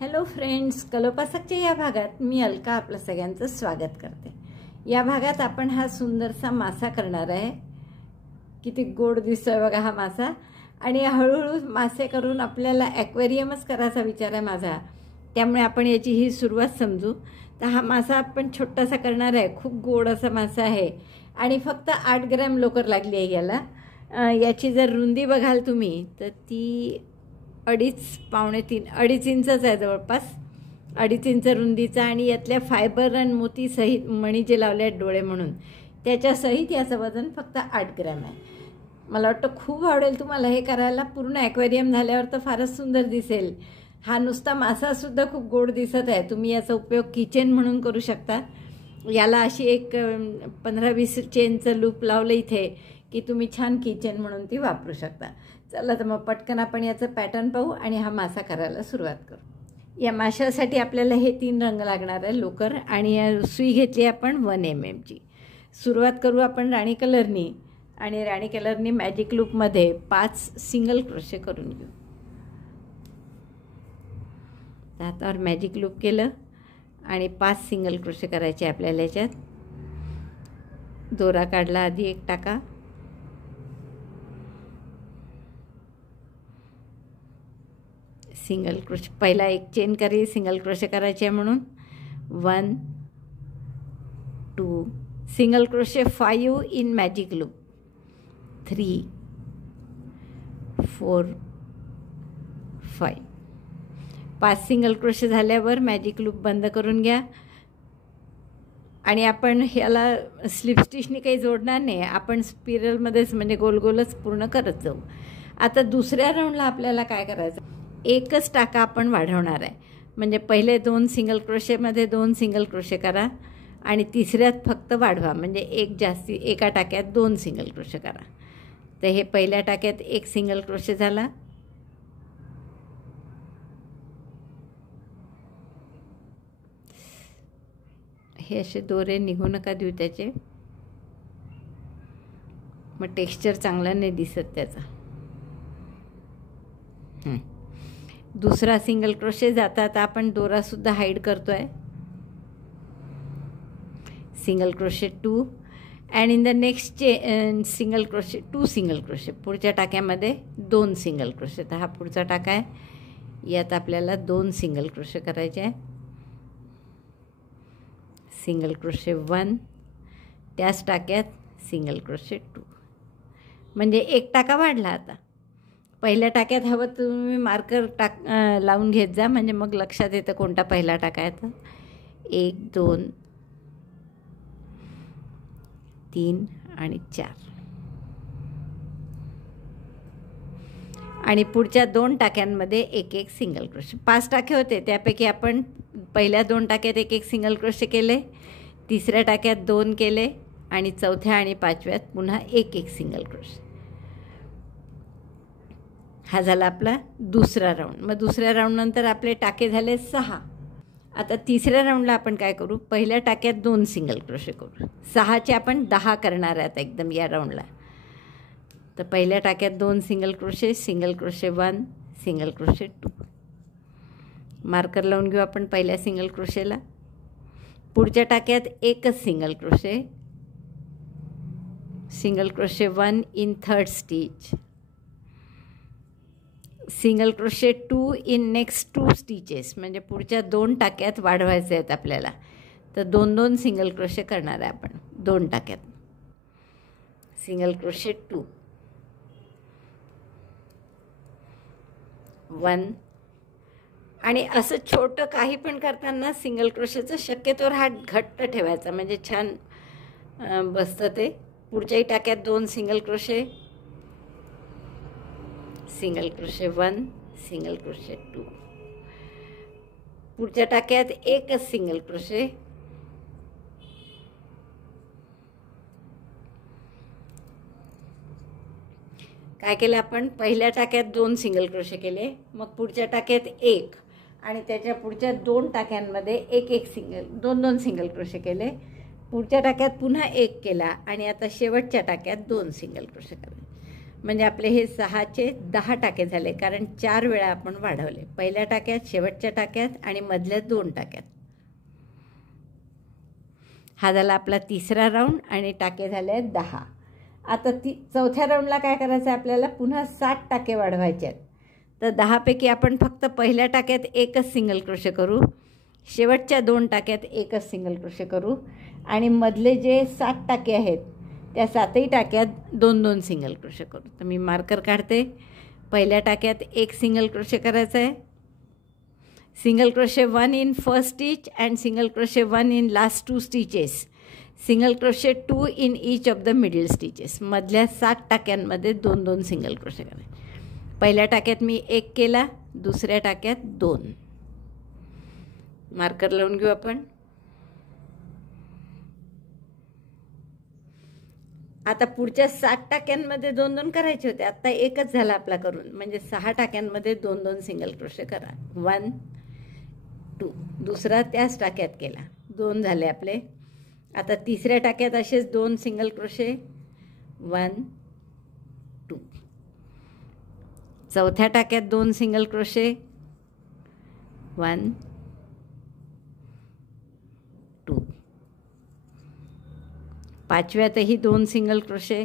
Hello friends, कलोपासकच्या या भागात मी अलका आपलं सगळ्यांचं स्वागत करते। या भागात आपण हा सुंदरसा मासा करणार आहे। किती गोड दिसतोय बघा हा मासा। आणि हळूहळू मासे करून आपल्याला ॲक्वेरियमच करायचा विचार आहे माझा, त्यामुळे आपण याची ही सुरुवात समजू। तर हा मासा आपण छोटासा करणार आहे। खूप गोड असा मासा आहे आणि फक्त 8 ग्रॅम लोकर लागली आहे याला। याची जर रुंदी बघाल तुम्ही तर ती 2.5 इंचच आहे, जवळपास 2.5 इंच रुंदीचा। आणि यातल्या फायबर आणि मोती सहित मणी जे लावले आहेत डोळे म्हणून त्याच्या सहित याचं वजन फक्त 8 ग्रॅम आहे। मला वाटतं खूप आवडेल तुम्हाला हे करायला। पूर्ण ॲक्वेरियम झाल्यावर तर फारच सुंदर दिसेल। हा नुसता मासा सुद्धा खूप गोड दिसत आहे। तुम्ही याचा उपयोग किचन म्हणून करू शकता। याला अशी एक 15-20 चेनचं लूप लावलं इथे की तुम्ही छान किचन म्हणून ती वापरू शकता। चला तर मग पटकन आपण याचं पॅटर्न पाहू आणि हा मासा करायला सुरुवात करू। या माशासाठी आपल्याला हे 3 रंग लागणार आहे, लोकर आणि सुई घेतली आपण 1 mm ची। सुरुवात करू आपण राणी कलरनी आणि राणी कलरनी मॅजिक लूपमध्ये 5 सिंगल क्रोशे करून घेऊ। हातावर मॅजिक लूप केलं आणि 5 सिंगल क्रोशे करायचे आपल्याला। याच्यात दोरा काढला, आधी एक टाका, सिंगल क्रोशे पहिला एक चेन करी, सिंगल क्रोशे करायचे म्हणून 1 2 single crochet 5 in magic loop, 3 4 5 5 single crochet झाल्यावर मॅजिक लूप बंद करून घ्या। आणि आपण ह्याला स्लिप स्टिचने काही जोडणार नाही, आपण स्पिरलमध्येच म्हणजे गोल गोलच पूर्ण करत जाऊ। आता दुसऱ्या राऊंडला आपल्याला काय करायचं, एकच टाका आपण वाढवणार आहे। म्हणजे पहिले 2 सिंगल क्रोशेमध्ये 2 सिंगल क्रोशे करा आणि तिसऱ्यात फक्त वाढवा, म्हणजे एक जास्ती एका टाक्यात 2 सिंगल क्रोशे करा। तर हे पहिल्या टाक्यात 1 सिंगल क्रोशे झाला, हे असे दोरे निघू नका देऊ त्याचे, मग टेक्स्चर चांगलं नाही दिसत त्याचा। दुसरा सिंगल क्रोशे जातात, आपण दोरा सुद्धा हाईड करतोय। Single crochet 2 and in the next single crochet 2 single crochet, पुढच्या टाक्यामध्ये 2 सिंगल क्रोशे। तर हा पुढचा टाका आहे, यात आपल्याला 2 सिंगल क्रोशे करायचे आहे। सिंगल क्रोशे 1, त्याच टाक्यात सिंगल क्रोशे 2, म्हणजे एक टाका वाढला। आता पहिल्या टाक्यात हवं तुम्ही मार्कर लावून घेत जा, म्हणजे मग लक्षात येतं कोणता पहिला टाका आहे। तर 1 2 3 आणि 4 आणि पुढच्या 2 टाक्यांमध्ये 1 सिंगल क्रोशे। 5 टाके होते, त्यापैकी आपण पहिल्या 2 टाक्यात 1 सिंगल क्रोशे केले, तिसऱ्या टाक्यात 2 केले आणि चौथ्या आणि 5व्यात पुन्हा 1 सिंगल क्रोशे। हा झाला आपला दुसरा राऊंड। मग दुसऱ्या राऊंडनंतर आपले टाके झाले 6। आता तिसऱ्या राऊंडला आपण काय करू, पहिल्या टाक्यात 2 सिंगल क्रोशे करू। 6चे आपण 10 करणार आहेत एकदम या राऊंडला। तर पहिल्या टाक्यात 2 single crochet, single crochet 1 single crochet 2, marker लावून घेऊ आपण पहिल्या सिंगल क्रोशेला। पुढच्या टाक्यात 1 single crochet, single crochet 1 in 3rd stitch, single crochet 2 in next 2 stitches, म्हणजे पुढच्या 2 टाक्यात वाढवायचे आहेत आपल्याला। तर 2-2 सिंगल क्रोशे करणार आहे आपण 2 टाक्यात। सिंगल क्रोशे 2 1 आणि असं छोटं काही पण करताना सिंगल क्रोशेचं शक्यतोवर हा घट्ट ठेवायचा, म्हणजे छान बसतं ते। पुढच्याही टाक्यात 2 single crochet, single crochet 1 single crochet 2, पुढच्या टाक्यात 1 सिंगल क्रोशे, काय केलं आपण, पहिल्या टाक्यात 2 सिंगल क्रोशे केले, मग पुढच्या टाक्यात 1 आणि त्याच्या पुढच्या 2 टाक्यांमध्ये 2-2 सिंगल क्रोशे केले, पुढच्या टाक्यात पुन्हा 1 केला आणि आता शेवटच्या टाक्यात 2 सिंगल क्रोशे केले। म्हणजे आपले हे 6चे 10 टाके झाले, कारण 4 वेळा आपण वाढवले, पहिल्या टाक्यात, शेवटच्या टाक्यात आणि मधल्या 2 टाक्यात. हा झाला आपला तिसरा राऊंड आणि टाके झाले आहेत 10. आता चौथ्या राऊंडला काय करायचं आहे आपल्याला, पुन्हा 7 टाके वाढवायचे आहेत. तर 10 पैकी आपण फक्त पहिल्या टाक्यात एकच सिंगल क्रोशे करू, शेवटच्या 2 टाक्यात एकच सिंगल क्रोशे करू आणि मधले जे 7 टाके आहेत त्या 7ही टाक्यात 2-2 सिंगल क्रोशे करू. तर मी मार्कर काढते. पहिल्या टाक्यात एक सिंगल क्रोशे करायचं आहे, single crochet 1 in first stitch and single crochet 1 in last 2 stitches, single crochet 2 in each of the middle stitches. मधल्या 7 टाक्यांमध्ये 2-2 सिंगल क्रोशे करायचे. पहिल्या टाक्यात मी 1 केला, दुसऱ्या टाक्यात 2. मार्कर लावून घेऊ आपण. आता पुढच्या 7 टाक्यांमध्ये 2-2 करायचे होते, आता एकच झाला आपला करून, म्हणजे 6 टाक्यांमध्ये 2-2 सिंगल क्रोशे करा. 1 2, दुसरा त्याच टाक्यात केला, 2 झाले आपले. आता तिसऱ्या टाक्यात असेच 2 सिंगल क्रोशे, 1 2. चौथ्या टाक्यात 2 single crochet, 1 2. पाचव्यातही 2 single crochet,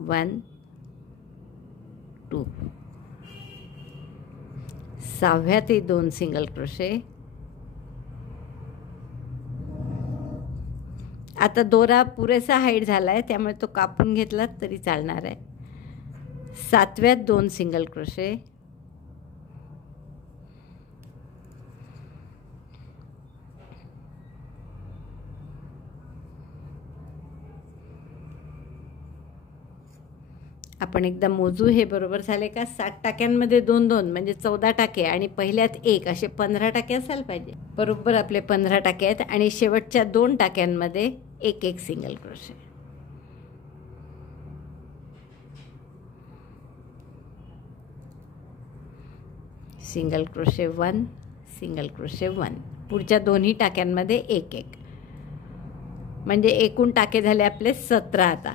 1 2. सहाव्यातही 2 single crochet. आता दोरा पुरेसा हाईट झाला आहे, त्यामुळे तो कापून घेतला तरी चालणार आहे. 7व्यात 2 सिंगल क्रोशे, आपण एकदा मोजू हे बरोबर झाले का. 7 टाक्यांमध्ये 2-2 म्हणजे 14 टाके आणि पहिल्यात 1 असे 15 टाके असायला पाहिजे. बरोबर आपले 15 टाके आहेत आणि शेवटच्या 2 टाक्यांमध्ये 1-1 single crochet. Single crochet 1 single crochet 1. पुढच्या दोन्ही टाक्यांमध्ये 1-1 म्हणजे एकूण टाके झाले आपले 17 आता.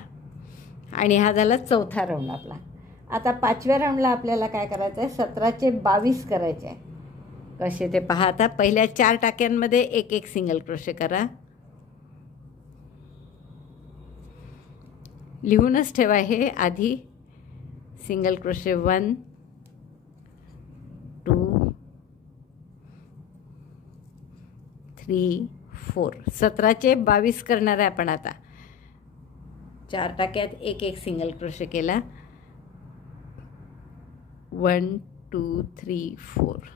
आणि हा झाला चौथा राऊंड आपला. आता 5व्या राऊंडला आपल्याला काय करायचं आहे, 17चे 22 करायचे आहे. कसे ते पहा. आता पहिल्या 4 टाक्यांमध्ये 1-1 सिंगल क्रोशे करा. लिहूनच ठेवा हे आधी. Single crochet 1 2 3 4. 17चे 22 करणार आहे आपण आता. 4 टाक्यात 1-1 सिंगल क्रोशे केला. 1 2 3 4.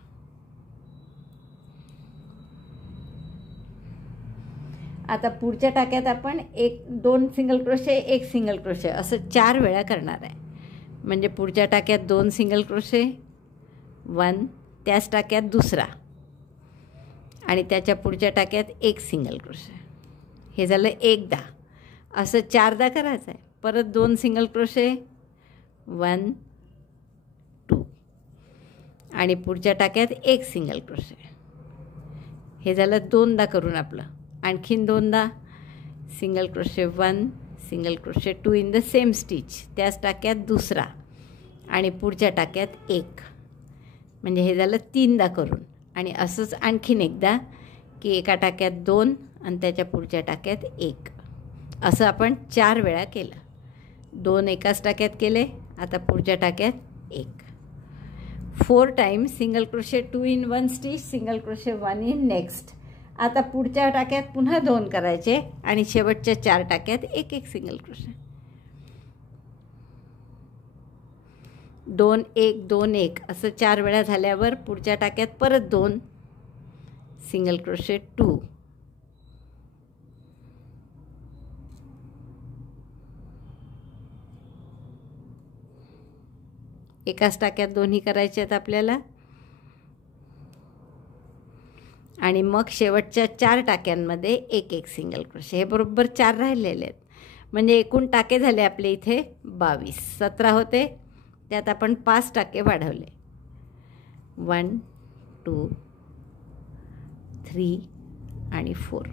आता पुढच्या टाक्यात आपण 1-2 सिंगल क्रोशे 1 सिंगल क्रोशे असं 4 वेळा करणार आहे. म्हणजे पुढच्या टाक्यात 2 सिंगल क्रोशे, 1 त्याच टाक्यात दुसरा आणि त्याच्या पुढच्या टाक्यात 1 सिंगल क्रोशे. हे झालं एकदा. असं 4दा करायचं आहे. परत 2 सिंगल क्रोशे, 1 2 आणि पुढच्या टाक्यात 1 सिंगल क्रोशे. हे झालं 2दा करून आपलं. आणखीन 2दा single crochet 1 single crochet 2 in the same stitch, त्याच टाक्यात दुसरा आणि पुढच्या टाक्यात 1. म्हणजे हे झालं 3दा करून. आणि असंच आणखीन एकदा की एका टाक्यात 2 आणि त्याच्या पुढच्या टाक्यात 1. असं आपण 4 वेळा केलं. 2 एकाच टाक्यात केले, आता पुढच्या टाक्यात 1. 4 times single crochet 2 in 1 stitch, single crochet 1 in next. आता पुढच्या टाक्यात पुन्हा 2 करायचे आणि शेवटच्या 4 टाक्यात 1-1 सिंगल क्रोशे. 2 1 2 1 असं 4 वेळा झाल्यावर पुढच्या टाक्यात परत 2 सिंगल क्रोशे 2. एकाच टाक्यात दोन्ही करायचे आहेत आपल्याला. आणि मग शेवटच्या 4 टाक्यांमध्ये 1-1 सिंगल क्रोशे. हे बरोबर 4 राहिलेले आहेत. म्हणजे एकूण टाके झाले आपले इथे 22. 17 होते, त्यात आपण 5 टाके वाढवले. 1 2 3 आणि 4.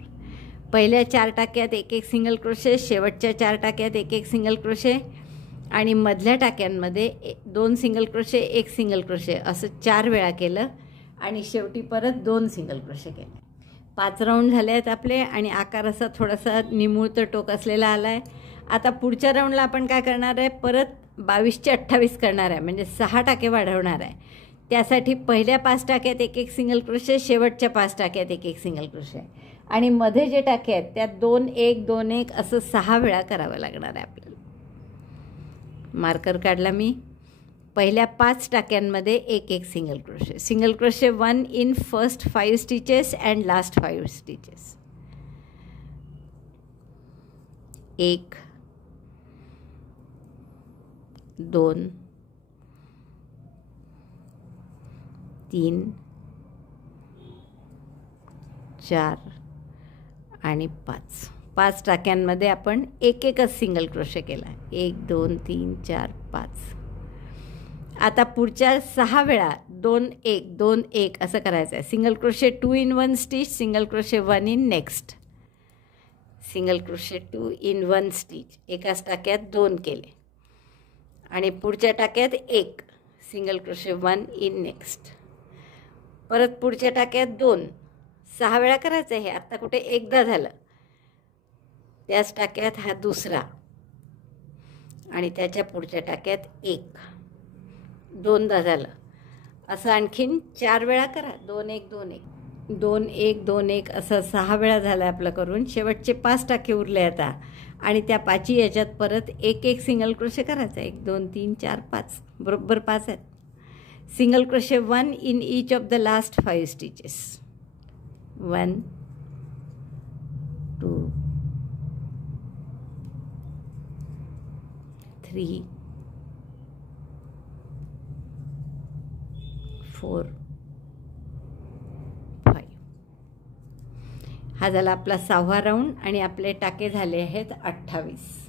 पहिल्या 4 टाक्यात एक एक सिंगल क्रोशे, शेवटच्या 4 टाक्यात एक एक सिंगल क्रोशे आणि मधल्या टाक्यांमध्ये 2 सिंगल क्रोशे 1 सिंगल क्रोशे असं 4 वेळा केलं आणि शेवटी परत 2 सिंगल क्रोशे केले. 5 राऊंड झाले आहेत आपले आणि आकार असा थोडासा निमुळतं टोक असलेला आला आहे. आता पुढच्या राऊंडला आपण काय करणार आहे, परत 22चे 28 करणार आहे, म्हणजे 6 टाके वाढवणार आहे. त्यासाठी पहिल्या 5 टाक्यात एक एक सिंगल क्रोशे, शेवटच्या 5 टाक्यात एक एक सिंगल क्रोशे आणि मध्ये जे टाके आहेत त्यात 2 1 2 1 असं 6 वेळा करावं लागणार आहे आपल्याला. मार्कर काढला मी. पहिल्या 5 टाक्यांमध्ये एक एक single crochet. Single crochet 1 in first 5 stitches and last 5 stitches. 1 2 3 4 आणि 5. 5 टाक्यांमध्ये आपण एक एकच सिंगल क्रोशे केला. 1 2 3 4 5. आता पुढच्या 6 वेळा 2 1 2 1 असं करायचं आहे. Single crochet 2 in 1 stitch, single crochet 1 in next, single crochet 2 in 1 stitch. एकाच टाक्यात 2 केले आणि पुढच्या टाक्यात 1 सिंगल क्रोशे 1 इन नेक्स्ट. परत पुढच्या टाक्यात 2. 6 वेळा करायचं आहे. आता कुठे एकदा झालं, त्याच टाक्यात हा दुसरा आणि त्याच्या पुढच्या टाक्यात 1. 2दा झालं. असं आणखीन 4 वेळा करा. 2 1 2 1 2 1 2 1 असं 6 वेळा झालं आपलं करून. शेवटचे 5 टाके उरले आता आणि त्या 5ही याच्यात परत एक एक सिंगल क्रोशे करायचा. 1 2 3 4 5 बरोबर 5 आहेत. Single crochet 1 in each of the last 5 stitches. 1 2 3 4 5. हा झाला आपला 6वा राऊंड आणि आपले टाके झाले आहेत 28.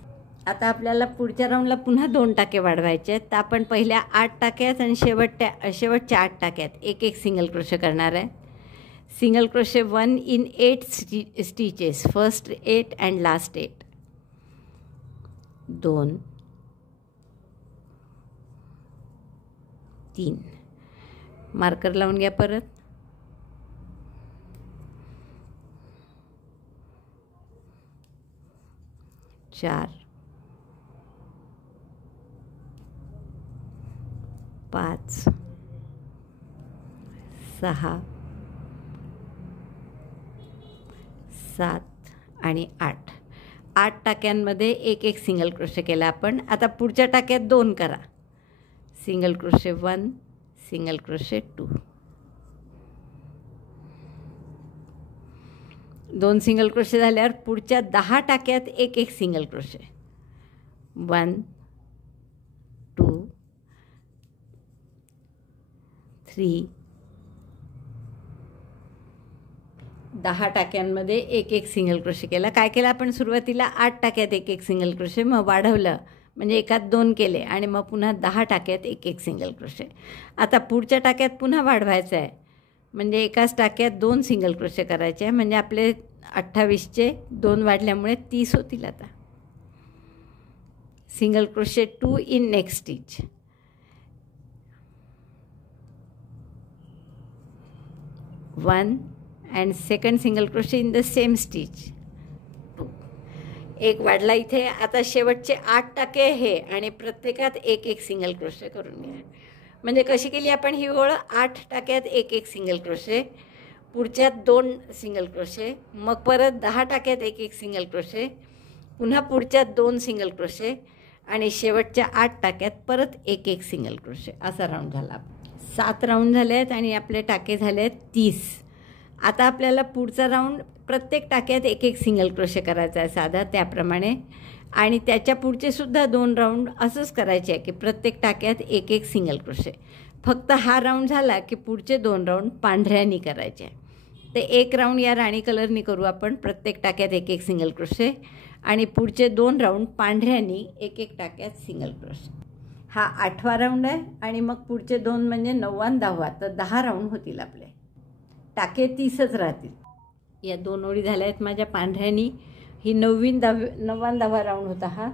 आता आपल्याला पुढच्या राऊंडला पुन्हा 2 टाके वाढवायचे आहेत. तर आपण पहिल्या 8 टाक्यात आणि शेवटच्या 8 टाक्यात एक एक सिंगल क्रोशे करणार आहे. Single crochet 1 in 8 stitches, first 8 and last 8. 2 3. Marker लावून घ्या परत. 4 5 6 7 आणि 8. 8 टाक्यांमध्ये एक एक सिंगल क्रोशे केला आपण. आता पुढच्या टाक्यात 2 करा. Single crochet 1 single crochet 2. 2 single crochet झाल्यावर पुढच्या 10 टाक्यात एक एक सिंगल क्रोशे. 1 2 3. 10 टाक्यांमध्ये एक एक सिंगल क्रोशे केला. काय केलं आपण सुरुवातीला 8 टाक्यात एक एक सिंगल क्रोशे, मग वाढवलं म्हणजे एकात 2 केले आणि मग पुन्हा 10 टाक्यात एक एक सिंगल क्रोशे. आता पुढच्या टाक्यात पुन्हा वाढवायचं आहे, म्हणजे एकाच टाक्यात 2 सिंगल क्रोशे करायचे आहे. म्हणजे आपले 28चे 2 वाढल्यामुळे 30 होतील. आता single crochet 2 in next stitch. 1 and second single crochet in the same stitch. 2. 1 वाढला इथे. आता शेवटचे 8 टाके हे आणि प्रत्येकात एक एक सिंगल क्रोशे करून घ्या. म्हणजे कशी केली आपण ही ओळ, 8 टाक्यात एक एक सिंगल क्रोशे, पुढच्यात 2 सिंगल क्रोशे, मग परत 10 टाक्यात एक एक सिंगल क्रोशे, पुन्हा पुढच्यात 2 सिंगल क्रोशे आणि शेवटच्या 8 टाक्यात परत एक एक सिंगल क्रोशे. असा राऊंड झाला. 7 राऊंड झाले आहेत आणि आपले टाके झाले आहेत 30. आता आपल्याला पुढचा राऊंड प्रत्येक टाक्यात एक एक सिंगल क्रोशे करायचा आहे साधा त्याप्रमाणे, आणि त्याच्या पुढचे सुद्धा 2 राऊंड असंच करायचे आहे की प्रत्येक टाक्यात एक एक सिंगल क्रोशे. फक्त हा राऊंड झाला की पुढचे 2 राऊंड पांढऱ्यानी करायचे आहे. ते 1 राऊंड या राणी कलरनी करू आपण, प्रत्येक टाक्यात एक एक सिंगल क्रोशे, आणि पुढचे 2 राऊंड पांढऱ्यानी एक एक टाक्यात सिंगल क्रोशे. हा 8वा राऊंड आहे आणि मग पुढचे 2 म्हणजे 9वा आणि 10वा, तर 10 राऊंड होतील आपले. टाके 30च राहतील. या 2 ओळी झाल्या आहेत माझ्या पांढऱ्यानी. ही 9वा राऊंड होता हा.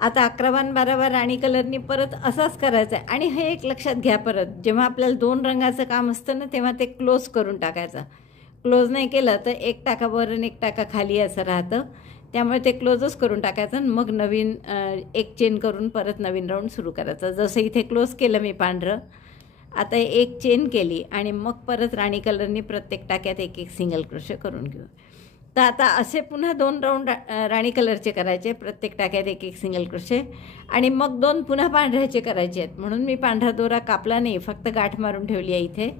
आता 11वा 12वा राणी कलरनी परत असाच करायचं आहे. आणि हे एक लक्षात घ्या, परत जेव्हा आपल्याला 2 रंगाचं काम असतं ना तेव्हा ते क्लोज करून टाकायचं. क्लोज नाही केलं तर एक टाका वर आणि एक टाका खाली असं राहतं. त्यामुळे ते क्लोजच करून टाकायचं आणि मग नवीन एक चेन करून परत नवीन राऊंड सुरू करायचं. जसं इथे क्लोज केलं मी पांढरं, आता एक चेन केली आणि मग परत राणी कलरनी प्रत्येक टाक्यात एक एक सिंगल क्रोशे करून घेऊ. तर आता असे पुन्हा 2 राऊंड राणी कलरचे करायचे, प्रत्येक टाक्यात एक एक सिंगल क्रोशे, आणि मग 2 पुन्हा पांढऱ्याचे करायचे आहेत. म्हणून मी पांढरा दोरा कापला नाही, फक्त गाठ मारून ठेवली आहे इथे.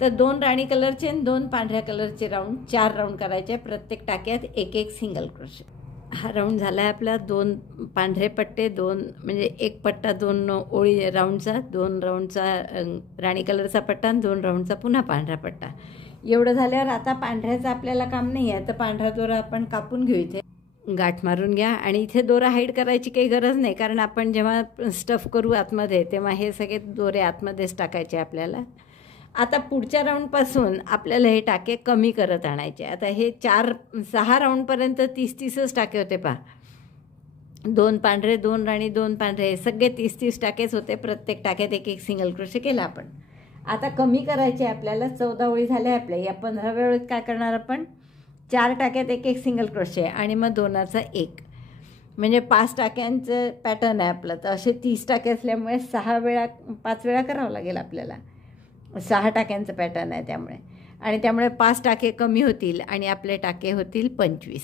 तर 2 राणी कलरचे आणि 2 पांढऱ्या कलरचे राऊंड, 4 राऊंड करायचे, प्रत्येक टाक्यात एक एक सिंगल क्रोशे. हा राऊंड झाला आहे आपला. 2 पांढरे पट्टे, 2 म्हणजे एक पट्टा 2 ओळी राऊंडचा, 2 राऊंडचा राणी कलरचा पट्टा आणि 2 राऊंडचा पुन्हा पांढरा पट्टा. एवढं झाल्यावर आता पांढऱ्याचं आपल्याला काम नाही आहे, तर पांढरा दोरा आपण कापून घेऊ. इथे गाठ मारून घ्या. आणि इथे दोरा हाईड करायची काही गरज नाही, कारण आपण जेव्हा स्टफ करू आतमध्ये तेव्हा हे सगळे दोरे आतमध्येच टाकायचे आपल्याला. आता पुढच्या राऊंडपासून आपल्याला हे टाके कमी करत आणायचे. आता हे 4-6 राऊंडपर्यंत 30-30च टाके होते पहा. 2 पांढरे, 2 राणी, 2 पांढरे, सगळे 30-30 टाकेच होते. प्रत्येक टाक्यात एक एक सिंगल क्रोशे केला आपण. आता कमी करायचे आपल्याला. 14 ओळी झाल्या आपल्या. या 15व्या ओळीत काय करणार आपण, 4 टाक्यात एक एक सिंगल क्रोशे आणि मग 2चा 1, म्हणजे 5 टाक्यांचं पॅटर्न आहे आपलं. तर असे 30 टाके असल्यामुळे 5 वेळा करावं लागेल आपल्याला. 6 टाक्यांचं पॅटर्न आहे त्यामुळे, आणि त्यामुळे 5 टाके कमी होतील आणि आपले टाके होतील 25.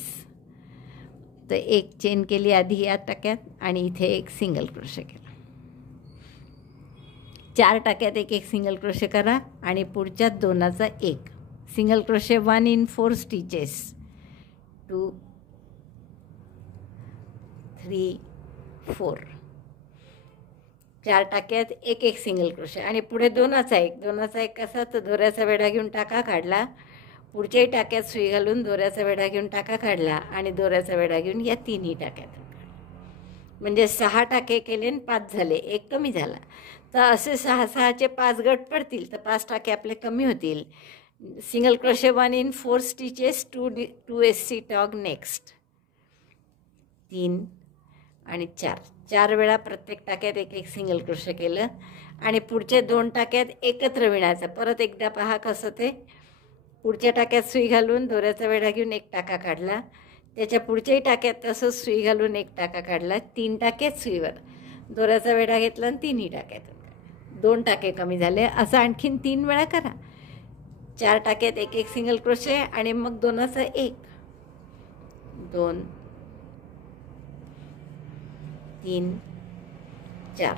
तर एक चेन केली आधी या टाक्यात आणि इथे एक सिंगल क्रोशे केला. 4 टाक्यात एक एक सिंगल क्रोशे करा आणि पुढच्यात 2चा 1 सिंगल क्रोशे. 1 in 4 stitches, 2 3 4. 4 टाक्यात एक एक सिंगल क्रोशे आणि पुढे 2चा 1 कसा, तर दोऱ्याचा वेढा घेऊन टाका काढला, पुढच्याही टाक्यात सुई घालून दोऱ्याचा वेढा घेऊन टाका काढला आणि दोऱ्याचा वेढा घेऊन या 3ही टाक्यात, म्हणजे 6 टाके केले आणि 5 झाले, एक कमी झाला. तर असे 6-6चे 5 गट पडतील, तर 5 टाके आपले कमी होतील. Single crochet 1 in 4 stitches, 2 SC tog next, 3 आणि 4 वेळा प्रत्येक टाक्यात एक एक सिंगल क्रोशे केलं आणि पुढचे 2 टाक्यात एकत्र विणायचं. परत एकदा पहा कसं ते. पुढच्या टाक्यात सुई घालून दोऱ्याचा वेढा घेऊन एक टाका काढला, त्याच्या पुढच्याही टाक्यात तसंच सुई घालून एक टाका काढला, 3 टाक्यात सुईवर दोऱ्याचा वेढा घेतला आणि 3ही टाक्यातून 2 टाके कमी झाले. असं आणखीन 3 वेळा करा. 4 टाक्यात एक एक सिंगल क्रोशे आणि मग 2चा 1, 2 3 4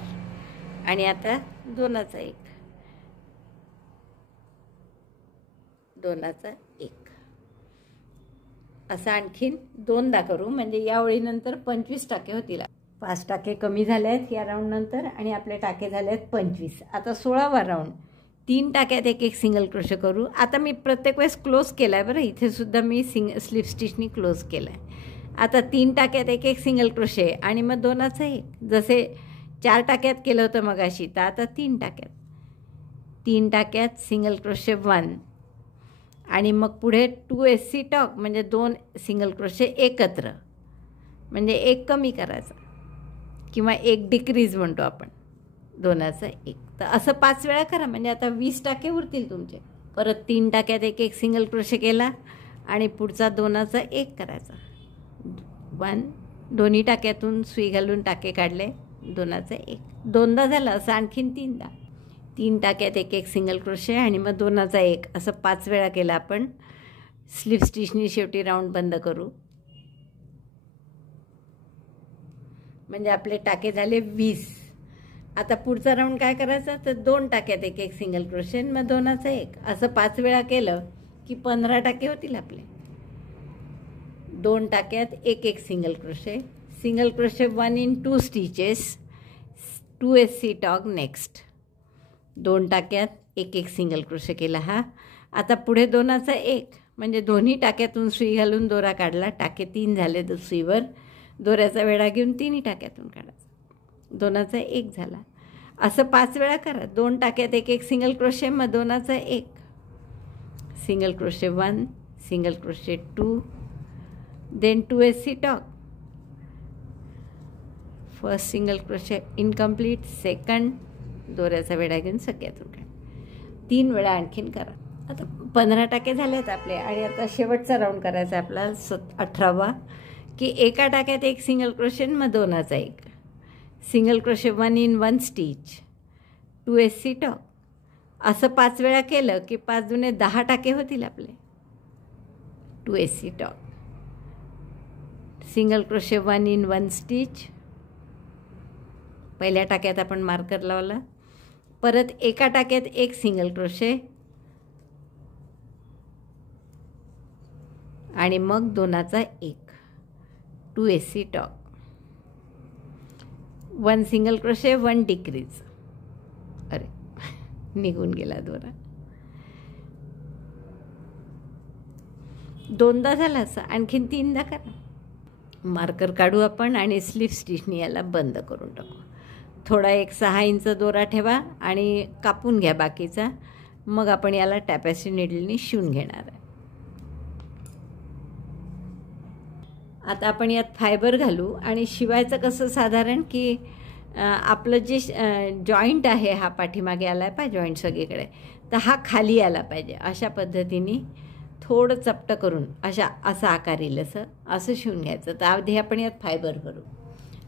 आणि आता 2चा 1, 2चा 1. असं आणखीन 2दा करू, म्हणजे या ओळीनंतर 25 टाके होतील. 5 टाके कमी झाले आहेत या राऊंडनंतर आणि आपले टाके झाले आहेत 25. आता 16वा राऊंड. 3 टाक्यात एक एक सिंगल क्रोशे करू. आता मी प्रत्येक वेळेस क्लोज केला आहे बरं, इथे सुद्धा मी स्लिप स्टिचनी क्लोज केला आहे. आता 3 टाक्यात एक एक सिंगल क्रोशे आणि मग 2चा 1, जसे 4 टाक्यात केलं होतं मगाशी, तर आता 3 टाक्यात सिंगल क्रोशे 1 आणि मग पुढे 2 SC टॉक, म्हणजे 2 सिंगल क्रोशे एकत्र, म्हणजे एक कमी करायचा किंवा एक डिक्रीज म्हणतो आपण, 2चा 1. तर असं 5 वेळा करा, म्हणजे आता 20 टाके उरतील तुमचे. परत 3 टाक्यात एक एक सिंगल क्रोशे केला आणि पुढचा 2चा 1 करायचा. 1, दोन्ही टाक्यातून सुई घालून टाके काढले, 2चा 1, 2दा झालं. असं आणखीन 3दा. 3 टाक्यात एक एक सिंगल क्रोशे आणि मग 2चा 1, असं 5 वेळा केलं आपण. स्लिप स्टिचनी शेवटी राऊंड बंद करू, म्हणजे आपले टाके झाले 20. आता पुढचा राऊंड काय करायचा, तर 2 टाक्यात एक एक सिंगल क्रोशे मग 2चा 1, असं 5 वेळा केलं की 15 टाके होतील आपले. 2 टाक्यात एक एक single crochet. Single crochet 1 in 2 stitches, 2 SC tog next. 2 टाक्यात एक एक सिंगल क्रोशे केला हा. आता पुढे 2चा 1, म्हणजे दोन्ही टाक्यातून सुई घालून दोरा काढला, टाके 3 झाले सुईवर, दोऱ्याचा वेढा घेऊन 3ही टाक्यातून काढायचा, 2चा 1 झाला. असं 5 वेळा करा. 2 टाक्यात एक एक सिंगल क्रोशे मग 2चा 1, single crochet 1, single crochet 2, then 2 SC tog, first single crochet incomplete, second दोऱ्याचा वेढा घेऊन सगळ्यातून काढ, 3 वेळा आणखीन करा. आता 15 टाके झालेत आपले आणि आता शेवटचा राऊंड करायचा आपला 18वा, की एका टाक्यात एक सिंगल क्रोशे, मग दोनाचा एक single crochet 1 in 1 stitch, 2 SC talk. असं 5 वेळा केलं की 5 दुने 10 टाके होतील आपले. 2 SC talk, single crochet 1 in 1 stitch, पहिल्या टाक्यात आपण मार्कर लावला, परत एका टाक्यात एक सिंगल क्रोशे आणि मग दोनाचा एक, 2 SC talk, 1 single crochet 1 decrease. अरे निघून गेला दोरा. दोनदा झाला असं, आणखीन 3दा करा. मार्कर काढू आपण आणि स्लिप स्टिचनी याला बंद करून टाकू. थोडा एक 6 इंच दोरा ठेवा आणि कापून घ्या बाकीचा. मग आपण याला टॅपेस्ट्री नीडलनी शिवून घेणार आहे. आता आपण यात फायबर घालू आणि शिवायचं कसं साधारण की आपलं जे जॉईंट आहे हा पाठीमागे आला पाहिजे जॉईंट सगळीकडे, तर हा खाली आला पाहिजे. अशा पद्धतीने थोडं चपटं करून असा आकार येईल असं शिवून घ्यायचं. तर आधी आपण यात फायबर भरू.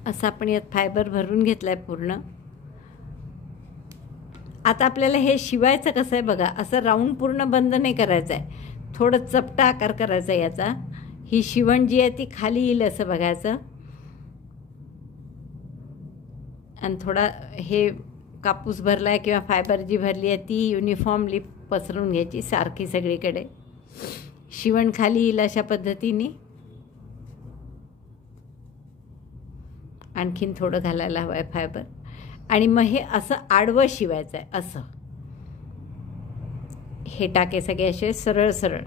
असं आपण यात फायबर भरून घेतलं आहे पूर्ण. आता आपल्याला हे शिवायचं कसं आहे बघा, असं राऊंड पूर्ण बंद नाही करायचं आहे, थोडं चपटा आकार करायचा याचा. ही शिवण जी आहे ती खाली येईल असं बघायचं आणि थोडा हे कापूस भरला आहे किंवा फायबर जी भरली आहे ती युनिफॉर्मली पसरून घ्यायची सारखी सगळीकडे. शिवण खाली येईल अशा पद्धतीने. आणखीन थोडं घालायला हवं आहे फायबर आणि मग हे असं आडवं शिवायचं आहे. असं हे टाके सगळे असे सरळ सरळ,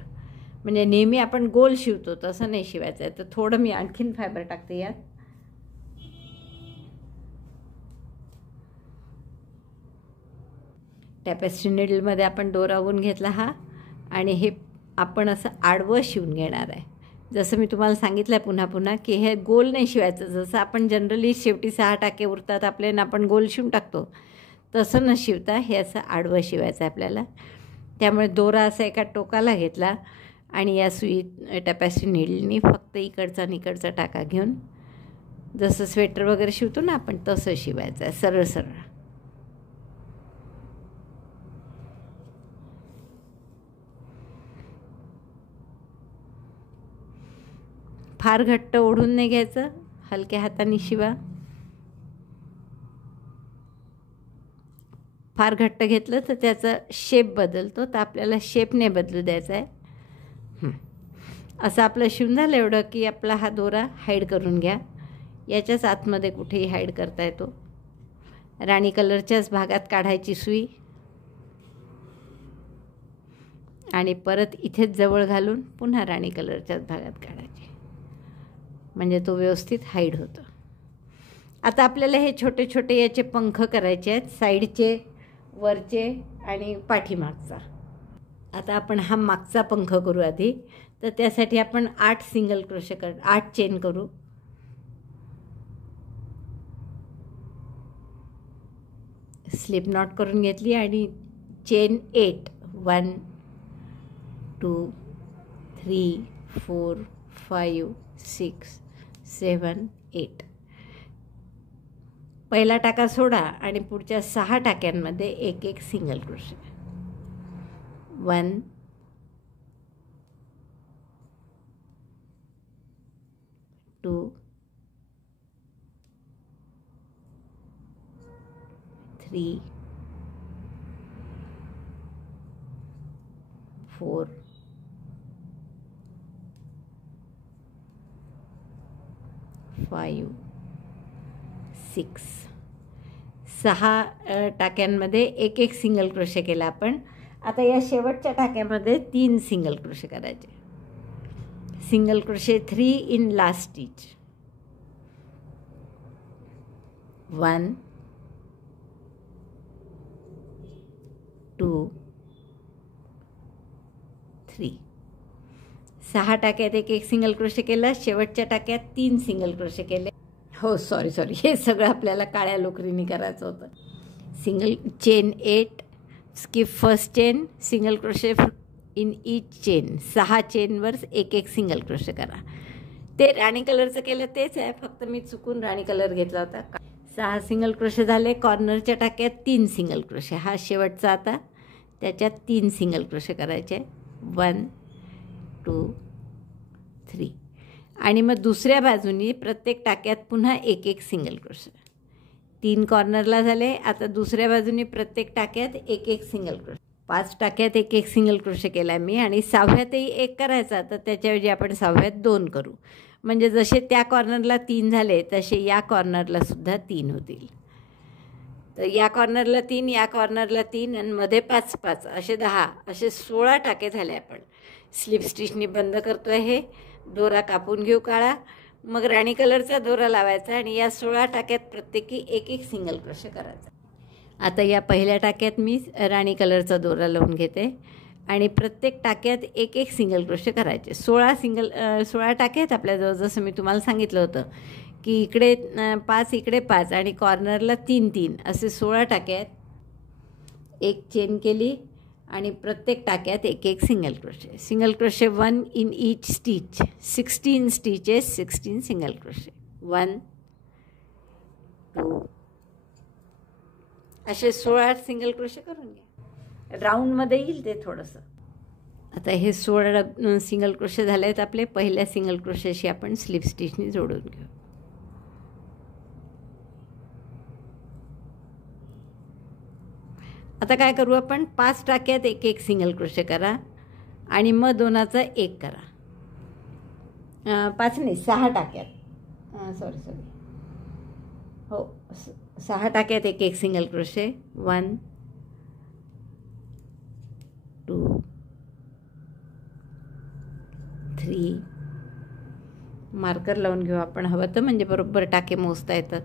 म्हणजे नेहमी आपण गोल शिवतो तसं नाही शिवायचं आहे. तर थोडं मी आणखीन फायबर टाकते यात. टॅपेस्ट्री नीडलमध्ये आपण दोरा ओवून घेतला हा आणि हे आपण असं आडवं शिवून घेणार आहे. जसं मी तुम्हाला सांगितलं आहे पुन्हा पुन्हा की हे गोल नाही शिवायचं. जसं आपण जनरली शेवटी 6 टाके उरतात आपले ना आपण गोल शिवून टाकतो तसं न शिवता हे असं आडवं शिवायचं आहे आपल्याला. त्यामुळे दोरा असा एका टोकाला घेतला आणि या सुई टॅपेस्ट्री नीडलनी फक्त इकडचा आणि इकडचा टाका घेऊन जसं स्वेटर वगैरे शिवतो ना आपण तसं शिवायचं आहे सरळ सरळ. फार घट्ट ओढून नाही घ्यायचं, हलक्या हाताने शिवा. फार घट्ट घेतलं तर त्याचा शेप बदलतो, तर आपल्याला शेप नाही बदलू द्यायचा आहे. असं आपलं शिवून झालं एवढं की आपला हा दोरा हाईड करून घ्या. याच्याच आतमध्ये कुठेही हाईड करता येतो. राणी कलरच्याच भागात काढायची सुई आणि परत इथेच जवळ घालून पुन्हा राणी कलरच्याच भागात काढायची, म्हणजे तो व्यवस्थित हाईड होतो. आता आपल्याला हे छोटे छोटे याचे पंख करायचे आहेत, साईडचे, वरचे आणि पाठीमागचा. आता आपण हा मागचा पंख करू आधी. तर त्यासाठी आपण 8 सिंगल क्रोशे 8 चेन करू. स्लिप नॉट करून घेतली आणि चेन 8, 1 2 3 4 5 6 7 8. पहिला टाका सोडा आणि पुढच्या 6 टाक्यांमध्ये एक एक सिंगल क्रोशे. 1 2 3 4 5 6. 6 टाक्यांमध्ये एक एक सिंगल क्रोशे केला आपण. आता या शेवटच्या टाक्यामध्ये 3 सिंगल क्रोशे करायचे. Single crochet 3 in last stitch. 1 2 3. 6 टाक्यात एक एक सिंगल क्रोशे केला, शेवटच्या टाक्यात 3 सिंगल क्रोशे केले. हो सॉरी हे सगळं आपल्याला काळ्या लोकरीने करायचं होतं. Single chain 8, skip first chain, single crochet in each chain. 6 चेनवर एक एक सिंगल क्रोशे करा. ते राणी कलरचं केलं तेच आहे, फक्त मी चुकून राणी कलर घेतला होता. 6 सिंगल क्रोशे झाले. कॉर्नरच्या टाक्यात 3 सिंगल क्रोशे. हा शेवटचा आता त्याच्यात 3 सिंगल क्रोशे करायचे. 1 2 3. आणि मग दुसऱ्या बाजूनी प्रत्येक टाक्यात पुन्हा एक एक सिंगल क्रोशे. 3 कॉर्नरला झाले. आता दुसऱ्या बाजूनी प्रत्येक टाक्यात एक एक सिंगल क्रोशे. 5 टाक्यात एक एक सिंगल क्रोशे केला मी. आणि 6व्यातही एक करायचा, तर त्याच्याऐवजी आपण 6व्यात 2 करू. म्हणजे जसे त्या कॉर्नरला 3 झाले तसे या कॉर्नरला सुद्धा 3 होतील. तर या कॉर्नरला 3, या कॉर्नरला 3 आणि मध्ये 5 5 असे 10 असे 16 टाके झाले. आपण स्लिप स्टिचनी बंद करतोय. हे दोरा कापून घेऊ काळा, मग राणी कलरचा दोरा लावायचा आणि या 16 टाक्यात प्रत्येकी एक एक सिंगल क्रोशे करायचा. आता या पहिल्या टाक्यात मी राणी कलरचा दोरा लावून घेते आणि प्रत्येक टाक्यात एक एक सिंगल क्रोशे करायचे. 16 टाक्यात आपल्याजवळ. जसं मी तुम्हाला सांगितलं होतं की इकडे 5 इकडे 5 आणि कॉर्नरला 3 3 असे 16 टाक्यात एक चेन केली आणि प्रत्येक टाक्यात एक एक single crochet. Single crochet 1 in each stitch. 16 stitches, 16 single crochet. 1 2 असे 16 सिंगल क्रोशे करून घ्या. राऊंडमध्ये येईल ते थोडंसं. आता हे 16 सिंगल क्रोशे झाले आहेत आपले. पहिल्या सिंगल क्रोशेशी आपण स्लिप स्टिचनी जोडून घेऊ. आता काय करू आपण, 5 टाक्यात एक एक सिंगल क्रोशे करा आणि मग 2चा 1 करा. 5 नाही 6 टाक्यात. सॉरी हो 6 टाक्यात एक एक सिंगल क्रोशे. 1 2 3. मार्कर लावून घेऊ आपण हवं तर, म्हणजे बरोबर टाके मोजता येतात.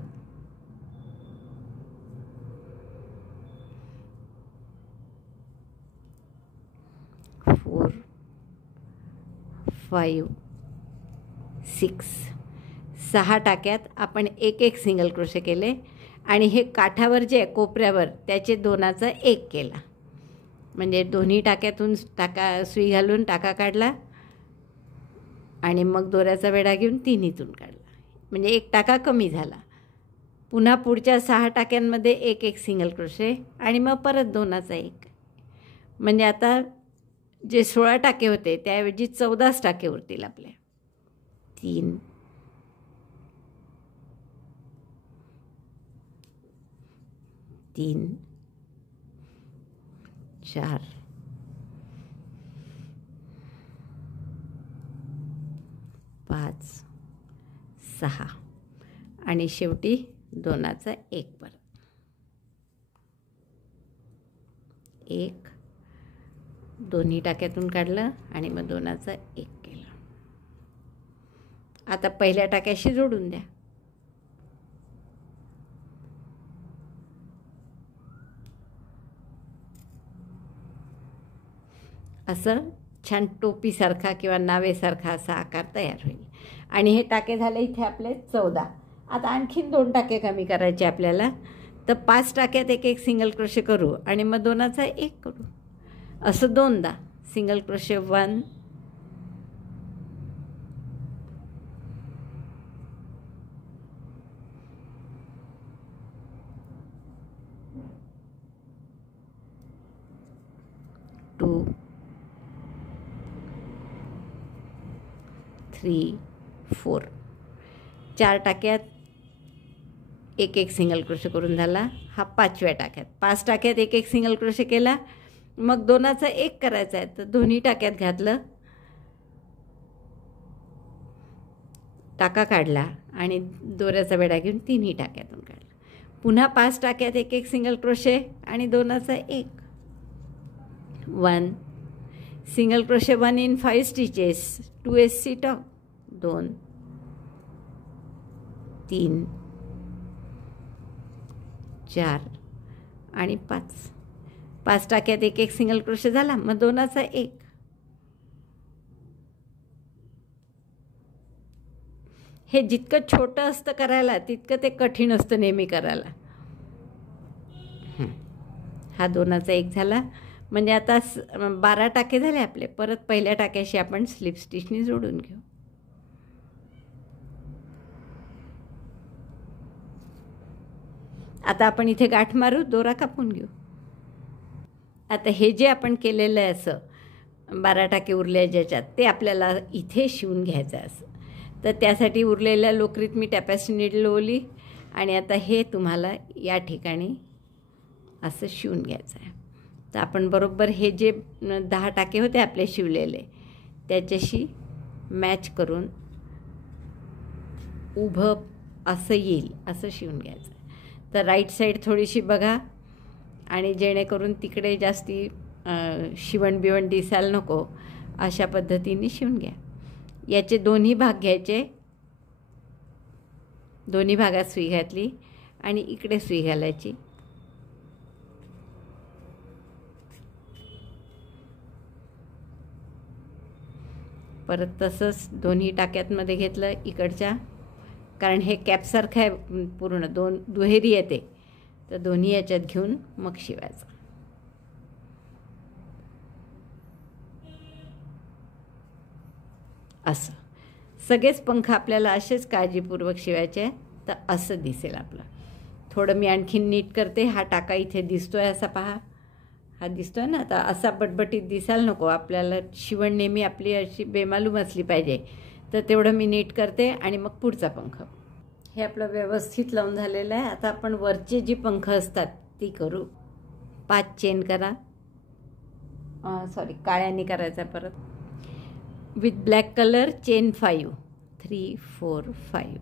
4 5 6. 6 टाक्यात आपण एक एक सिंगल क्रोशे केले आणि हे काठावर जे आहे कोपऱ्यावर त्याचे 2चा 1 केला. म्हणजे दोन्ही टाक्यातून सुई घालून टाका काढला आणि मग दोऱ्याचा वेढा घेऊन तिन्हीतून काढला. म्हणजे एक टाका कमी झाला. पुन्हा पुढच्या 6 टाक्यांमध्ये एक एक सिंगल क्रोशे आणि मग परत 2चा 1. म्हणजे आता जे 16 टाके होते त्याऐवजी 14 टाके उरतील आपले. 3 3 4 5 6 आणि शेवटी 2चा 1 परत. 1 दोन्ही टाक्यातून काढलं आणि मग 2चा 1 केला. आता पहिल्या टाक्याशी जोडून द्या. असं छान टोपीसारखा किंवा नावेसारखा असा आकार तयार होईल. आणि हे टाके झाले इथे आपले 14. आता आणखीन 2 टाके कमी करायचे आपल्याला. तर 5 टाक्यात एक एक सिंगल क्रोशे करू आणि मग 2चा 1 करू. असं 2दा सिंगल क्रोशे. 1 2 3 4. 4 टाक्यात एक एक सिंगल क्रोशे करून झाला. हा 5व्या टाक्यात. 5 टाक्यात एक एक सिंगल क्रोशे केला. मग 2चा 1 करायचा आहे तर दोन्ही टाक्यात घातलं, टाका काढला आणि दोऱ्याचा वेढा घेऊन तिन्ही टाक्यातून काढला. पुन्हा 5 टाक्यात एक एक सिंगल क्रोशे आणि 2चा 1. 1 single crochet 1 in 5 stitches. 2 seat of. 2 3 4 आणि 5. 5 टाक्यात एक एक सिंगल क्रोशे झाला. मग 2चा 1. हे जितकं छोटं असतं करायला तितकं ते कठीण असतं नेहमी करायला. हा 2चा 1 झाला. म्हणजे आता 12 टाके झाले आपले. परत पहिल्या टाक्याशी आपण स्लिप स्टिचनी जोडून घेऊ. आता आपण इथे गाठ मारू, दोरा कापून घेऊ. आता हे जे आपण केलेलं आहे असं 12 टाके उरले ज्याच्यात, ते आपल्याला इथे शिवून घ्यायचं आहे असं. तर त्यासाठी उरलेल्या लोकरीत मी टॅपेस्ट्री नीडल लावली आणि आता हे तुम्हाला या ठिकाणी असं शिवून घ्यायचं आहे. तर आपण बरोबर हे जे 10 टाके होते आपले शिवलेले त्याच्याशी मॅच करून उभं असं येईल असं शिवून घ्यायचं आहे. तर राईट साईड थोडीशी बघा आणि जेणेकरून तिकडे जास्ती शिवण बिवण दिसायला नको अशा पद्धतीने शिवून घ्या. याचे दोन्ही भाग घ्यायचे. दोन्ही भागात सुई घातली आणि इकडे सुई घालायची. परत तसंच दोन्ही टाक्यातमध्ये घेतलं इकडच्या, कारण हे कॅपसारखं आहे पूर्ण, 2 दुहेरी येते. तर दोन्ही याच्यात घेऊन मग शिवायचं. असं सगळेच पंख आपल्याला असेच काळजीपूर्वक शिवायचे. तर असं दिसेल आपलं. थोडं मी आणखीन नीट करते. हा टाका इथे दिसतोय असा पहा, हा दिसतोय ना. आता असा बटबटीत दिसायला नको आपल्याला. शिवण नेहमी आपली अशी बेमालूम असली पाहिजे. तर तेवढं मी नीट करते आणि मग पुढचा पंख. हे आपलं व्यवस्थित लावून झालेलं आहे. आता आपण वरचे जी पंख असतात ती करू. 5 चेन करा. सॉरी, काळ्याने करायचा परत. With black colour chain 5, 3 4 5.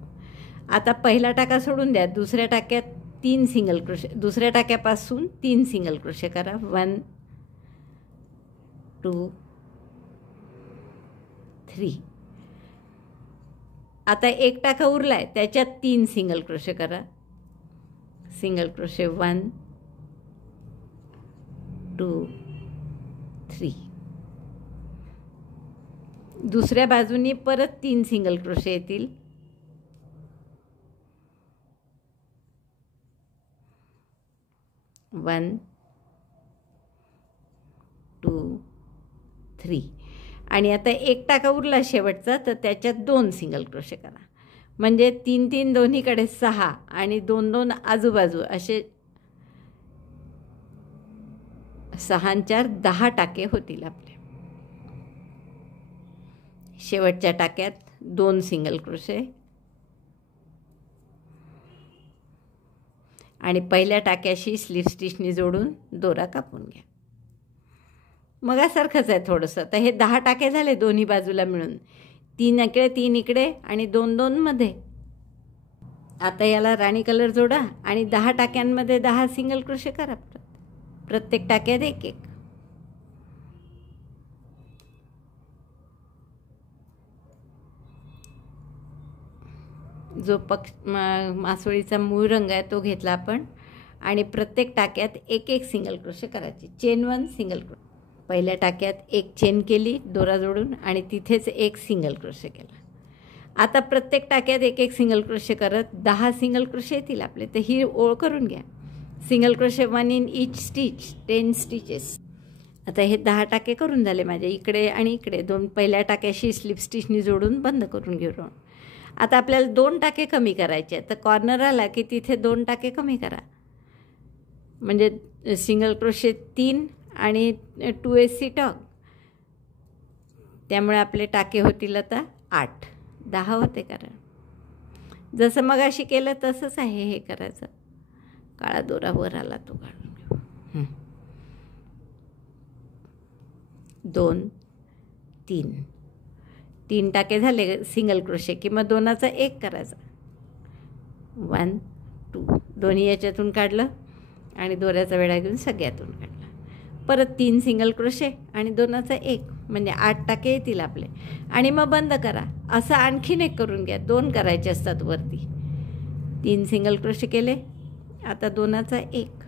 आता पहिला टाका सोडून द्या. दुसऱ्या टाक्यात 3 सिंगल क्रोशे, दुसऱ्या टाक्यापासून 3 सिंगल क्रोशे करा. 1 2 3. आता एक टाका उरला आहे त्याच्यात 3 सिंगल क्रोशे करा. Single crochet 1 2 3. दुसऱ्या बाजूनी परत 3 सिंगल क्रोशे येतील. 1 2 3. आणि आता एक टाका उरला शेवटचा, तर त्याच्यात 2 सिंगल क्रोशे करा. म्हणजे 3 3 दोन्हीकडे 6 आणि 2 2 आजूबाजू असे 6 4 10 टाके होतील आपले. शेवटच्या टाक्यात 2 सिंगल क्रोशे आणि पहिल्या टाक्याशी स्लीव स्टिचनी जोडून दोरा कापून घ्या. मगासारखंच आहे थोडंसं. तर हे 10 टाके झाले दोन्ही बाजूला मिळून. 3 इकडे 3 इकडे आणि 2 2 मध्ये. आता याला राणी कलर जोडा आणि 10 टाक्यांमध्ये 10 सिंगल क्रोशे करा. प्रत्येक टाक्यात 1 1. जो मासोळीचा मूळ रंग आहे तो घेतला आपण आणि प्रत्येक टाक्यात 1 1 सिंगल क्रोशे करायची. Chain 1 single crochet. पहिल्या टाक्यात 1 चेन केली दोरा जोडून आणि तिथेच 1 सिंगल क्रोशे केला. आता प्रत्येक टाक्यात 1 1 सिंगल क्रोशे करत 10 सिंगल क्रोशे येतील आपले. तर ही ओळ करून घ्या. Single crochet 1 in each stitch, 10 stitches. आता हे 10 टाके करून झाले माझे. इकडे आणि इकडे 2 पहिल्या टाक्याशी स्लिप स्टिचनी जोडून बंद करून घेऊ. आता आपल्याला 2 टाके कमी करायचे. तर कॉर्नर आला की तिथे 2 टाके कमी करा. म्हणजे सिंगल क्रोशे 3 आणि 2 एसी टॉक. त्यामुळे आपले टाके होतील आता 8. 10 होते. कारण जसं मगाशी केलं तसंच आहे हे करायचं. काळा दोरा वर आला तो काढून घेऊ. 2 3 3 टाके झाले सिंगल क्रोशे की मग 2चा 1 करायचा. 1 2 दोन्ही याच्यातून काढलं आणि दोऱ्याचा वेढा घेऊन सगळ्यातून काढला. परत 3 सिंगल क्रोशे आणि 2चा 1 म्हणजे 8 टाके येतील आपले. आणि मग बंद करा. असं आणखीन एक करून घ्या. 2 करायचे असतात वरती. 3 सिंगल क्रोशे केले. आता 2चा 1.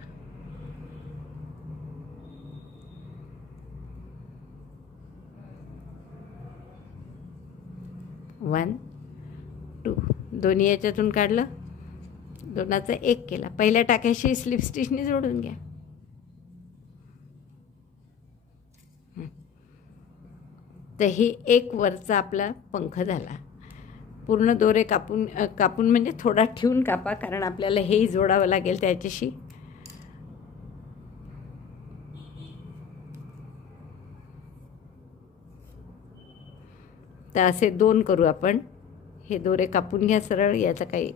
1 2 दोन्ही याच्यातून काढलं, दोनाचा एक केला. पहिल्या टाक्याशी स्लिप स्टिचने जोडून घ्या. तर ही एक वरचा आपला पंख झाला. पूर्ण दोरे कापून म्हणजे थोडा ठेवून कापा, कारण आपल्याला हेही जोडावं लागेल त्याच्याशी. तर असे 2 करू आपण. हे दोरे कापून घ्या सरळ, याचं काही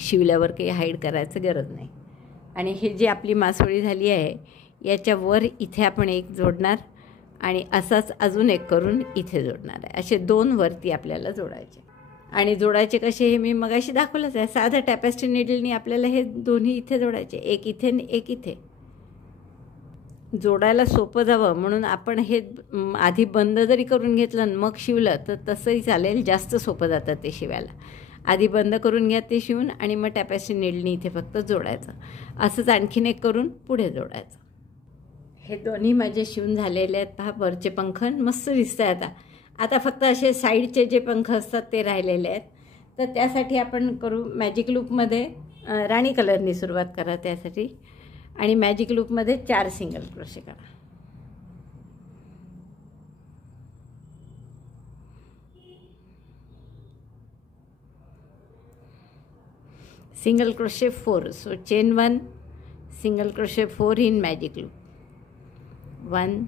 शिवल्यावर काही हाईड करायचं गरज नाही. आणि हे जी आपली मासोळी झाली आहे याच्यावर इथे आपण एक जोडणार आणि असाच अजून एक करून इथे जोडणार आहे. असे 2 वरती आपल्याला जोडायचे. आणि जोडायचे कसे हे मी मगाशी दाखवलंच आहे. साधं टॅपेस्ट्री नीडलनी आपल्याला हे दोन्ही इथे जोडायचे, एक इथे आणि एक इथे. जोडायला सोपं जावं म्हणून आपण हे आधी बंद जरी करून घेतलं मग शिवलं तर तसंही चालेल, जास्त सोपं जातं ते शिवायला. आधी बंद करून घ्या ते शिवून आणि मग टॅपेस्ट्री नीडलनी इथे फक्त जोडायचं. असंच आणखीन एक करून पुढे जोडायचं. हे दोन्ही माझे शिवून झालेले आहेत. पहा, वरचे पंख मस्त दिसत आहेत. आता फक्त असे साईडचे जे पंख असतात ते राहिलेले आहेत. तर त्यासाठी आपण करू मॅजिक लूपमध्ये राणी कलरनी सुरुवात करा त्यासाठी. आणि मॅजिक लूपमध्ये 4 सिंगल क्रोशे करा. Single crochet 4. So chain 1, single crochet 4 in magic loop. 1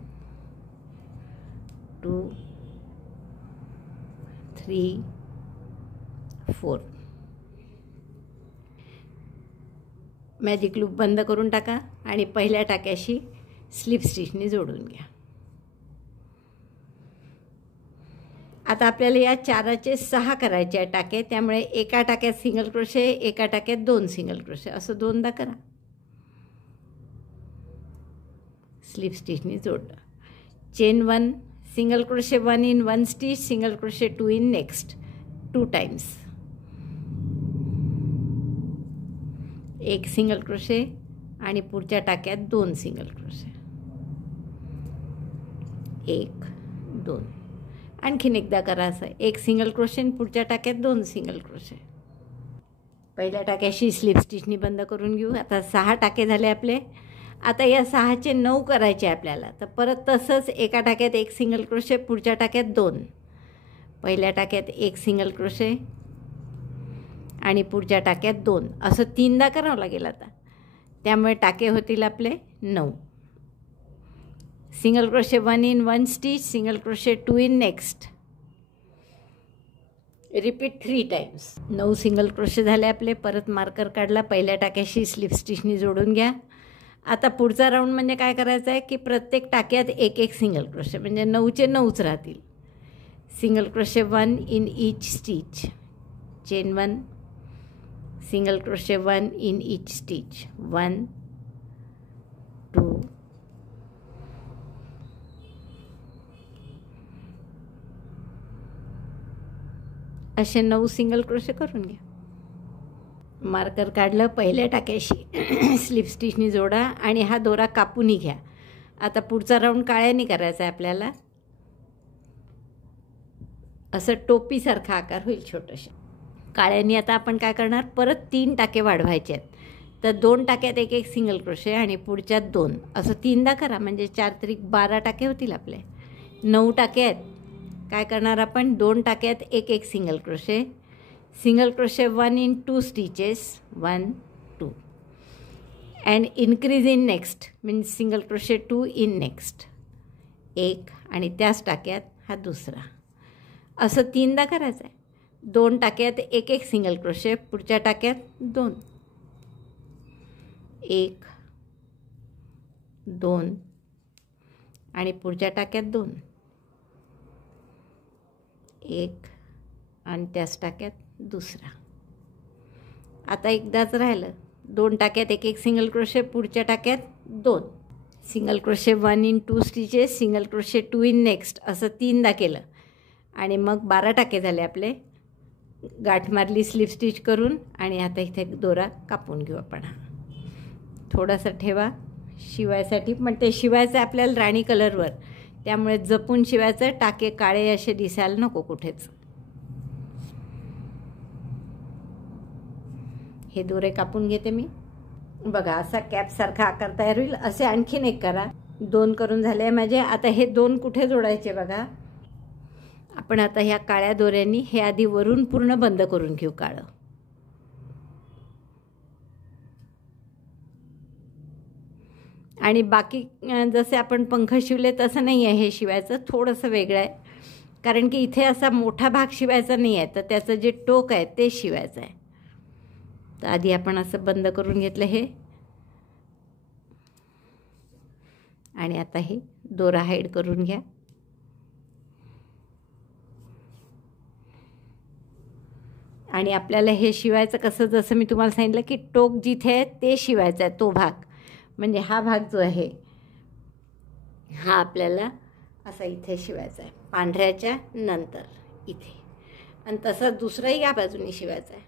2 3 4. Magic loop बंद करून टाका आणि पहिल्या टाक्याशी स्लिप स्टिचने जोडून घ्या. आता आपल्याला या 4चे 6 करायचे आहे टाके. त्यामुळे एका टाक्यात सिंगल क्रोशे, एका टाक्यात 2 सिंगल क्रोशे, असं 2दा करा. स्लिप स्टिचने जोडलं. Chain 1, single crochet 1 in 1 stitch, single crochet 2 in next 2 times. एक सिंगल क्रोशे आणि पुढच्या टाक्यात 2 सिंगल क्रोशे. 1 2. आणखीन एकदा करा असं. एक सिंगल क्रोशे आणि पुढच्या टाक्यात 2 सिंगल क्रोशे. पहिल्या टाक्याशी स्लिप स्टिचनी बंद करून घेऊ. आता 6 टाके झाले आपले. आता या 6चे 9 करायचे आपल्याला. तर परत तसंच एका टाक्यात 1 सिंगल क्रोशे, पुढच्या टाक्यात 2. पहिल्या टाक्यात 1 सिंगल क्रोशे आणि पुढच्या टाक्यात 2, असं 3दा करावं लागेल आता. त्यामुळे टाके होतील आपले 9. Single crochet 1 in 1 stitch, single crochet 2 in next. Repeat 3 times. 9 single crochet झाले आपले. परत मार्कर काढला, पहिल्या टाक्याशी स्लिप स्टिचनी जोडून घ्या. आता पुढचा राऊंड म्हणजे काय करायचं आहे की प्रत्येक टाक्यात 1 सिंगल क्रोशे, म्हणजे 9चे 9च राहतील. Single crochet 1 in each stitch. Chain 1, single crochet 1 in each stitch. 1 2 असे 9 सिंगल क्रोशे करून घ्या. मार्कर काढलं, पहिल्या टाक्याशी स्लिप स्टिचनी जोडा आणि हा दोरा कापूनही घ्या. आता पुढचा राऊंड काळ्यानी करायचा आहे आपल्याला. असं टोपीसारखा आकार होईल छोटंसं. काळ्यानी आता आपण काय करणार, परत 3 टाके वाढवायचे आहेत. तर 2 टाक्यात 1 सिंगल क्रोशे आणि पुढच्यात 2, असं 3दा करा. म्हणजे 4 त्रिक 12 टाके होतील आपले. 9 टाके आहेत. काय करणार आपण, 2 टाक्यात 1 single crochet, single crochet 1 in 2 stitches. 1 2 and increase in next means single crochet 2 in next. 1 आणि त्याच टाक्यात हा दुसरा, असं 3दा करायचं आहे. 2 टाक्यात 1 सिंगल क्रोशे, पुढच्या टाक्यात 2. 1 2 आणि पुढच्या टाक्यात 2. 1 आणि त्याच टाक्यात दुसरा. आता एकदाच राहिलं. 2 टाक्यात 1 सिंगल क्रोशे, पुढच्या टाक्यात 2. Single crochet 1 in 2 stitches, single crochet 2 in next, असं 3दा केलं. आणि मग 12 टाके झाले आपले. गाठ मारली स्लिप स्टिच करून आणि आता इथे दोरा कापून घेऊ आपण. थोडासा ठेवा शिवायसाठी, पण ते शिवायचं आपल्याला राणी कलरवर, त्यामुळे जपून शिवायचं. टाके काळे असे दिसायला नको कुठेच. हे दोरे कापून घेते मी. बघा असा कॅपसारखा आकार तयार होईल. असे आणखीन एक करा. 2 करून झाले माझे. आता हे 2 कुठे जोडायचे बघा. आपण आता ह्या काळ्या दोऱ्यांनी हे आधी वरून पूर्ण बंद करून घेऊ काळं. आणि बाकी जसे आपण पंख शिवले तसं नाही आहे हे शिवायचं, थोडंसं वेगळं आहे. कारण की इथे असा मोठा भाग शिवायचा नाही आहे, तर त्याचं जे टोक आहे ते शिवायचं आहे. तर आधी आपण असं बंद करून घेतलं हे. आणि आता हे दोरा हाईड करून घ्या. आणि आपल्याला हे शिवायचं कसं, जसं मी तुम्हाला सांगितलं की टोक जिथे आहे ते शिवायचं आहे, तो भाग. म्हणजे हा भाग जो आहे हा आपल्याला असा इथे शिवायचा आहे, पांढऱ्याच्या नंतर इथे. आणि तसा दुसराही या बाजूने शिवायचा आहे.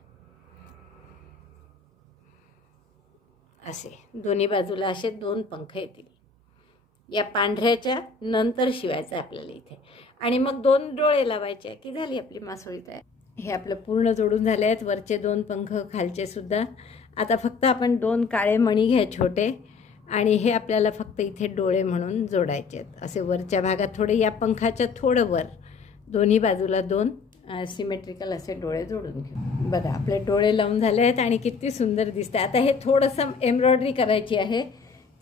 असे दोन्ही बाजूला असे 2 पंख येतील. या पांढऱ्याच्या नंतर शिवायचं आहे आपल्याला इथे. आणि मग 2 डोळे लावायचे की झाली आपली मासोळी तयार. हे आपलं पूर्ण जोडून झाले आहेत, वरचे 2 पंख, खालचे सुद्धा. आता फक्त आपण 2 काळे मणी घ्या छोटे, आणि हे आपल्याला फक्त इथे डोळे म्हणून जोडायचे आहेत. असे वरच्या भागात थोडे, या पंखाच्या थोडं वर, दोन्ही बाजूला 2 सिमेट्रिकल असे डोळे जोडून घेऊ. बघा आपले डोळे लावून झाले आहेत आणि किती सुंदर दिसते. आता हे थोडंसं एम्ब्रॉयडरी करायची आहे.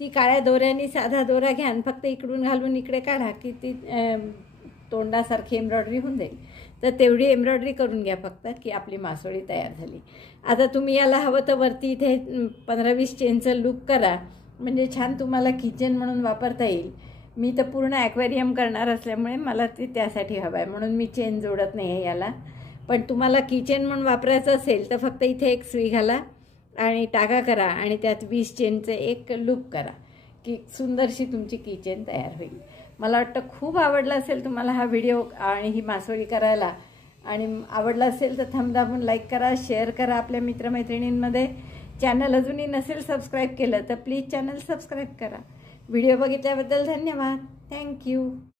ती काळ्या दोऱ्याने साधा दोरा घ्या आणि फक्त इकडून घालून इकडे काढा की ती तोंडासारखी एम्ब्रॉयडरी होऊन जाईल. तर तेवढी एम्ब्रॉयडरी करून घ्या फक्त की आपली मासोळी तयार झाली. आता तुम्ही याला हवं तर वरती इथे 15-20 चेनचं लूप करा, म्हणजे छान तुम्हाला किचन म्हणून वापरता येईल. मी तर पूर्ण ॲक्वेरियम करणार असल्यामुळे मला ते त्यासाठी हवं आहे, म्हणून मी चेन जोडत नाही आहे याला. पण तुम्हाला किचन म्हणून वापरायचं असेल तर फक्त इथे एक सुई घाला आणि टाका करा आणि त्यात 20 चेनचे एक लूप करा की सुंदरशी तुमची किचन तयार होईल. मला वाटतं खूप आवडला असेल तुम्हाला हा व्हिडिओ आणि ही मासोळी करायला. आणि आवडला असेल तर थंब दाबून लाईक करा, शेअर करा आपल्या मित्रमैत्रिणींमध्ये. चॅनल अजूनही नसेल सबस्क्राईब केलं तर प्लीज चॅनल सबस्क्राईब करा. व्हिडिओ बघितल्याबद्दल धन्यवाद. थँक्यू.